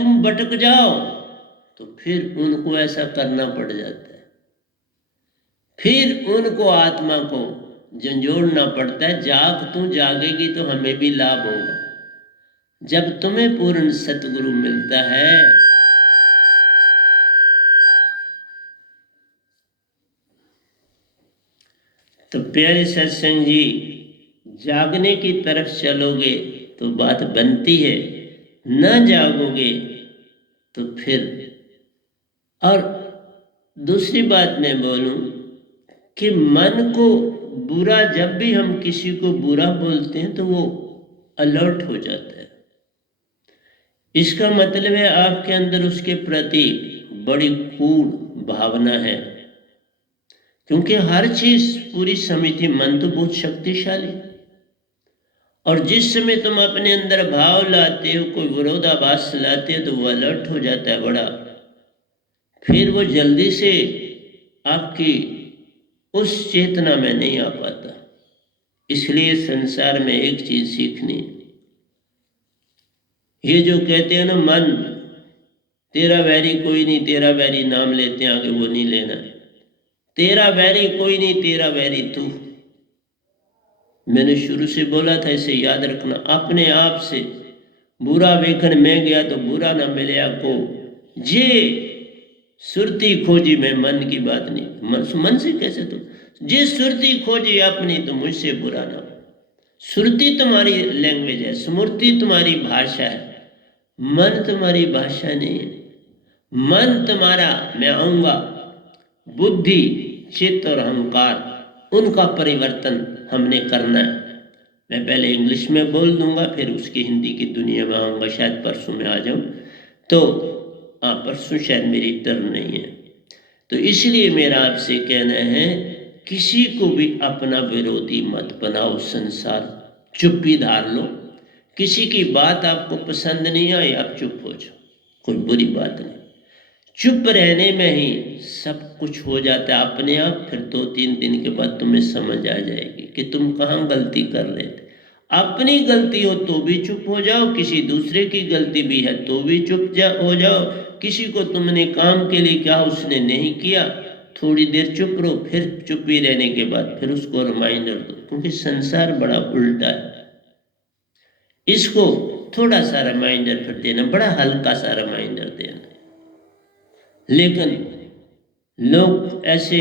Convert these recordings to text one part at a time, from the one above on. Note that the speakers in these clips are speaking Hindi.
तुम भटक जाओ तो फिर उनको ऐसा करना पड़ जाता है, फिर उनको आत्मा को झंझोड़ना पड़ता है। जाग तू जागेगी तो हमें भी लाभ होगा। जब तुम्हें पूर्ण सतगुरु मिलता है तो प्यारे सत्संग जी, जागने की तरफ चलोगे तो बात बनती है, न जागोगे तो फिर। और दूसरी बात मैं बोलूं कि मन को बुरा, जब भी हम किसी को बुरा बोलते हैं तो वो अलर्ट हो जाता है। इसका मतलब है आपके अंदर उसके प्रति बड़ी कूढ़ भावना है, क्योंकि हर चीज पूरी समिति, मन तो बहुत शक्तिशाली। और जिस समय तुम अपने अंदर भाव लाते हो, कोई विरोधाभास लाते हो, तो वो अलर्ट हो जाता है बड़ा। फिर वो जल्दी से आपकी उस चेतना में नहीं आ पाता। इसलिए संसार में एक चीज सीखनी, ये जो कहते हैं ना, मन तेरा वैरी कोई नहीं, तेरा वैरी नाम लेते हैं आगे, वो नहीं लेना है। तेरा वैरी कोई नहीं, तेरा वैरी तू। मैंने शुरू से बोला था, इसे याद रखना। अपने आप से बुरा वेखन मैं गया तो बुरा ना मिले को, जे सुरती खोजी। मैं मन की बात नहीं, मन से कैसे तुम, जे सुरती खोजी अपनी तो मुझसे बुरा ना। सुरती तुम्हारी लैंग्वेज है, स्मृति तुम्हारी भाषा है, मन तुम्हारी भाषा नहीं है। मन तुम्हारा मैं आऊंगा, बुद्धि, चित्त और अहंकार, उनका परिवर्तन हमने करना है। मैं पहले इंग्लिश में बोल दूंगा, फिर उसकी हिंदी की दुनिया में आऊंगा। शायद परसों में आ जाऊं, तो परसों शायद मेरी टर्न नहीं है। तो इसलिए मेरा आपसे कहना है, किसी को भी अपना विरोधी मत बनाओ। संसार चुप्पी धार लो। किसी की बात आपको पसंद नहीं आई, आप चुप हो जाओ, कोई बुरी बात नहीं। चुप रहने में ही सब कुछ हो जाता है अपने आप। फिर 2-3 दिन के बाद तुम्हें समझ आ जाएगी कि तुम कहाँ गलती कर रहे थे। अपनी गलती हो तो भी चुप हो जाओ, किसी दूसरे की गलती भी है तो भी चुप हो जाओ। किसी को तुमने काम के लिए कहा, उसने नहीं किया, थोड़ी देर चुप रहो, फिर चुप्पी रहने के बाद फिर उसको रिमाइंडर दो। क्योंकि संसार बड़ा उल्टा है, इसको थोड़ा सा रिमाइंडर फिर देना, बड़ा हल्का सा रिमाइंडर देना। लेकिन लोग ऐसे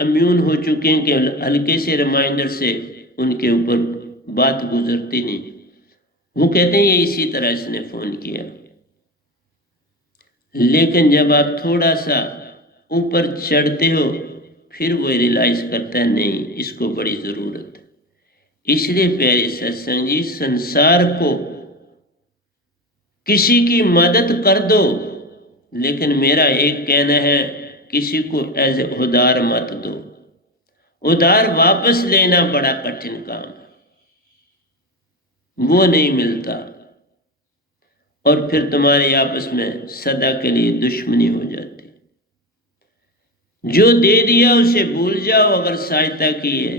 इम्यून हो चुके हैं कि हल्के से रिमाइंडर से उनके ऊपर बात गुजरती नहीं। वो कहते हैं ये इसी तरह इसने फोन किया। लेकिन जब आप थोड़ा सा ऊपर चढ़ते हो, फिर वो रियलाइज करता है नहीं, इसको बड़ी जरूरत है। इसलिए प्यारे सत्संग जी, संसार को किसी की मदद कर दो, लेकिन मेरा एक कहना है, किसी को एज ए उधार मत दो। उधार वापस लेना बड़ा कठिन काम है, वो नहीं मिलता, और फिर तुम्हारे आपस में सदा के लिए दुश्मनी हो जाती। जो दे दिया उसे भूल जाओ। अगर सहायता की है,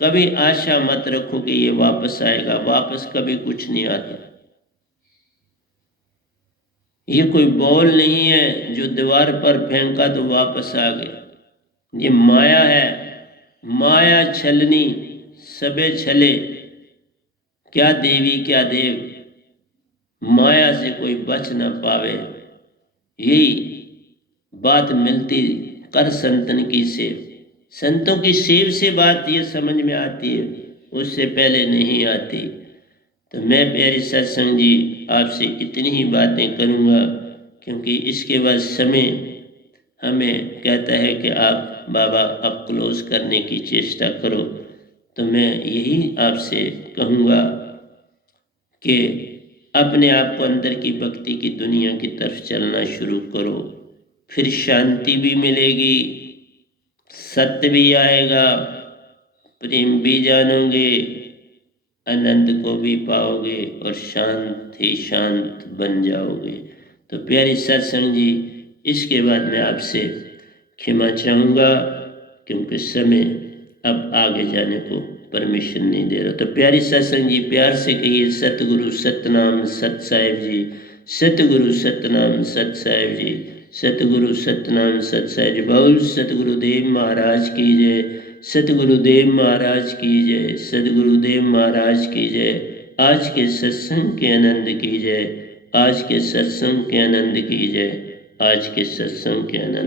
कभी आशा मत रखो कि ये वापस आएगा। वापस कभी कुछ नहीं आता। ये कोई बॉल नहीं है जो दीवार पर फेंका तो वापस आ गया। ये माया है, माया छलनी सबे छले, क्या देवी क्या देव, माया से कोई बच ना पावे। यही बात मिलती कर संतन की सेव। संतों की सेव से बात ये समझ में आती है, उससे पहले नहीं आती। तो मैं प्यारे सत्संग जी आपसे इतनी ही बातें करूँगा, क्योंकि इसके बाद समय हमें कहता है कि आप बाबा अब क्लोज करने की चेष्टा करो। तो मैं यही आपसे कहूँगा कि अपने आप को अंदर की भक्ति की दुनिया की तरफ चलना शुरू करो। फिर शांति भी मिलेगी, सत्य भी आएगा, प्रेम भी जानोगे, आनंद को भी पाओगे, और शांत ही शांत बन जाओगे। तो प्यारे सत्संग जी, इसके बाद मैं आपसे क्षमा चाहूँगा, क्योंकि समय अब आगे जाने को परमिशन नहीं दे रहा। तो प्यारी सत्संग जी, प्यार से कहिए सतगुरु सतनाम सत साहिब जी, सतगुरु सतनाम सत साहिब जी, सतगुरु सतनाम सत साहिब जी। बोल सतगुरुदेव महाराज की जय, सतगुरुदेव महाराज की जय, सतगुरुदेव महाराज की जय। आज के सत्संग के आनंद की जय, आज के सत्संग के आनंद की जय, आज के सत्संग के आनंद